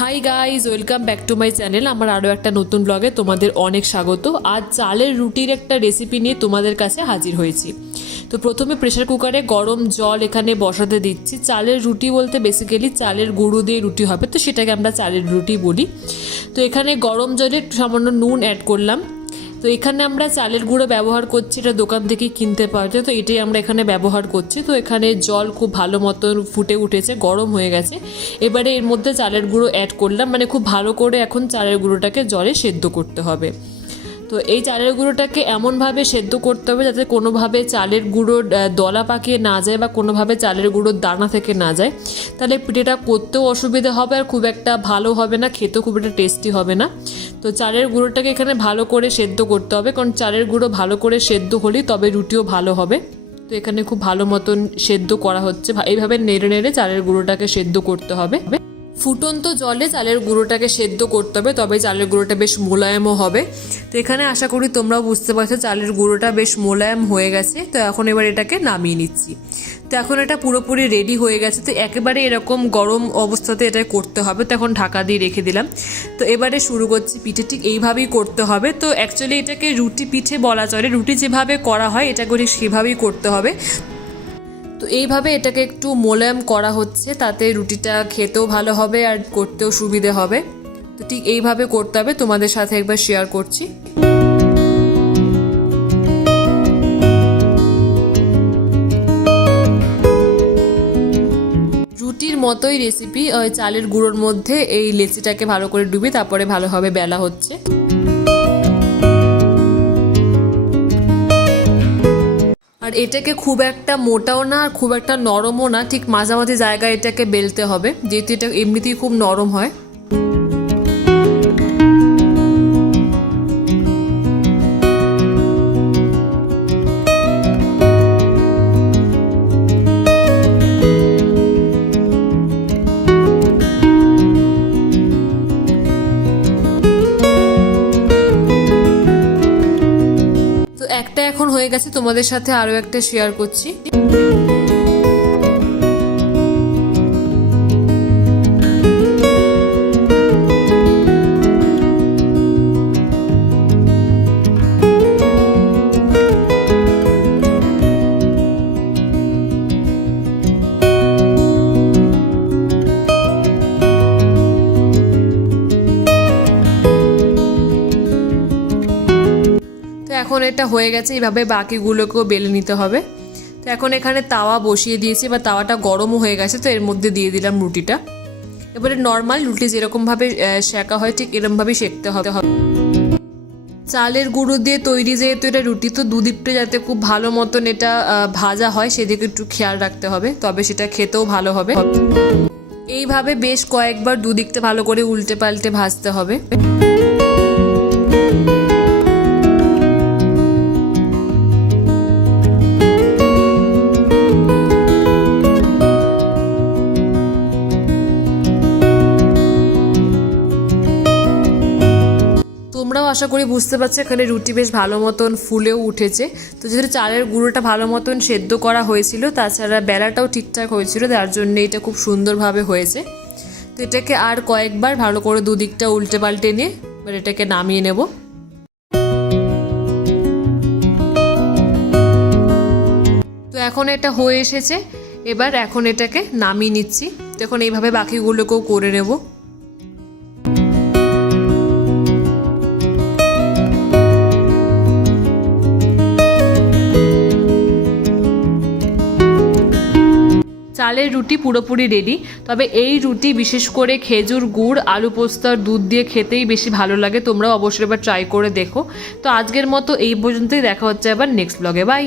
Hi guys welcome back to my channel আমার আরও একটা নতুন ব্লগে তোমাদের অনেক স্বাগত। আজ চালের রুটির একটা রেসিপি নিয়ে তোমাদের কাছে হাজির হয়েছি। তো প্রথমে প্রেশার কুকারে গরম জল এখানে বসাতে দিচ্ছি। চালের রুটি বলতে বেসিক্যালি চালের গুঁড়ো দিয়ে রুটি হবে। তো সেটাকে আমরা চালের রুটি বলি। তো এখানে গরম জলে সামান্য নুন অ্যাড করলাম। তো এখানে আমরা চালের গুঁড়ো ব্যবহার করছি, এটা দোকান থেকে কিনতে যায়, তো এটাই আমরা এখানে ব্যবহার করছি। তো এখানে জল খুব ভালো মতন ফুটে উঠেছে, গরম হয়ে গেছে। এবারে এর মধ্যে চালের গুঁড়ো অ্যাড করলাম মানে খুব ভালো করে এখন চালের গুঁড়োটাকে জলে সেদ্ধ করতে হবে। তো এই চালের গুঁড়োটাকে এমনভাবে সেদ্ধ করতে হবে যাতে কোনোভাবে চালের আহ, দলা পাকিয়ে না যায় বা কোনোভাবে চালের গুঁড়োর দানা থেকে না যায়। তাহলে পিঠেটা করতেও অসুবিধা হবে আর খুব একটা ভালো হবে না খেতেও খুব একটা টেস্টি হবে না। তো চালের গুঁড়োটাকে এখানে ভালো করে সেদ্ধ করতে হবে কারণ চালের গুঁড়ো ভালো করে সেদ্ধ হলেই তবে রুটিও ভালো হবে। তো এখানে খুব ভালো মতন সেদ্ধ করা হচ্ছে। এইভাবে নেড়ে নেড়ে চালের গুঁড়োটাকে সেদ্ধ করতে হবে। ফুটন্ত জলে চালের গুঁড়োটাকে সেদ্ধ করতে হবে, তবে চালের গুঁড়োটা বেশ মোলায়েমও হবে। তো এখানে আশা করি তোমরাও বুঝতে পারছ চালের গুঁড়োটা বেশ মোলায়েম হয়ে গেছে। তো এখন এবার এটাকে নামিয়ে নিচ্ছি। তো এখন এটা পুরোপুরি রেডি হয়ে গেছে। তো একেবারে এরকম গরম অবস্থাতে এটা করতে হবে। তো এখন ঢাকা দিয়ে রেখে দিলাম। তো এবারে শুরু করছি পিঠে। ঠিক এইভাবেই করতে হবে। তো অ্যাকচুয়ালি এটাকে রুটি পিঠে বলা চলে। রুটি যেভাবে করা হয়, এটা করে সেভাবেই করতে হবে। তো এইভাবে এটাকে একটু মোলায়েম করা হচ্ছে, তাতে রুটিটা খেতেও ভালো হবে আর করতেও সুবিধে হবে। তো ঠিক এইভাবে করতে হবে, তোমাদের সাথে একবার শেয়ার করছি। রুটির মতোই রেসিপি চালের গুঁড়োর মধ্যে এই লেচিটাকে ভালো করে ডুবি তারপরে ভালোভাবে বেলা হচ্ছে। আর এটাকে খুব একটা মোটাও না, আর খুব একটা নরমও না, ঠিক মাঝামাঝি জায়গায় এটাকে বেলতে হবে। যেহেতু এটা এমনিতেই খুব নরম হয়। এখন হয়ে গেছে তোমাদের সাথে আরও একটা শেয়ার করছি। এখন এটা হয়ে গেছে, এইভাবে বাকিগুলোকেও বেলে নিতে হবে। তো এখন এখানে তাওয়া বসিয়ে দিয়েছি বা তাওয়াটা গরমও হয়ে গেছে, তো এর মধ্যে দিয়ে দিলাম রুটিটা। এবারে নর্মাল রুটি যেরকমভাবে সেঁকা হয়, ঠিক এরকমভাবেই সেঁকতে হবে। চালের গুঁড়ো দিয়ে তৈরি যেহেতু এটা রুটি, তো দুদিকটা যাতে খুব ভালো মতন এটা ভাজা হয়, সেদিকে একটু খেয়াল রাখতে হবে, তবে সেটা খেতেও ভালো হবে। এইভাবে বেশ কয়েকবার দুদিকটা ভালো করে উল্টে পাল্টে ভাজতে হবে। তোমরাও আশা করি বুঝতে পারছ, এখানে রুটি বেশ ভালো মতন ফুলেও উঠেছে। তো যেহেতু চালের গুঁড়োটা ভালো মতন সেদ্ধ করা হয়েছিল, তাছাড়া বেলাটাও ঠিকঠাক হয়েছিল, তার জন্য এটা খুব সুন্দরভাবে হয়েছে। তো এটাকে আর কয়েকবার ভালো করে দুদিকটা উল্টে পাল্টে নিয়ে এবার এটাকে নামিয়ে নেব। তো এখন এটা হয়ে এসেছে, এবার এখন এটাকে নামিয়ে নিচ্ছি। তো এখন এইভাবে বাকিগুলোকেও করে নেব। চালের রুটি পুরোপুরি রেডি তবে এই রুটি বিশেষ করে খেজুর, গুড়, আলু পোস্তার দুধ দিয়ে খেতেই বেশি ভালো লাগে, তোমরাও অবশ্যই এবার ট্রাই করে দেখো। তো আজকের মতো এই পর্যন্তই, দেখা হচ্ছে আবার নেক্সট ব্লগে বাই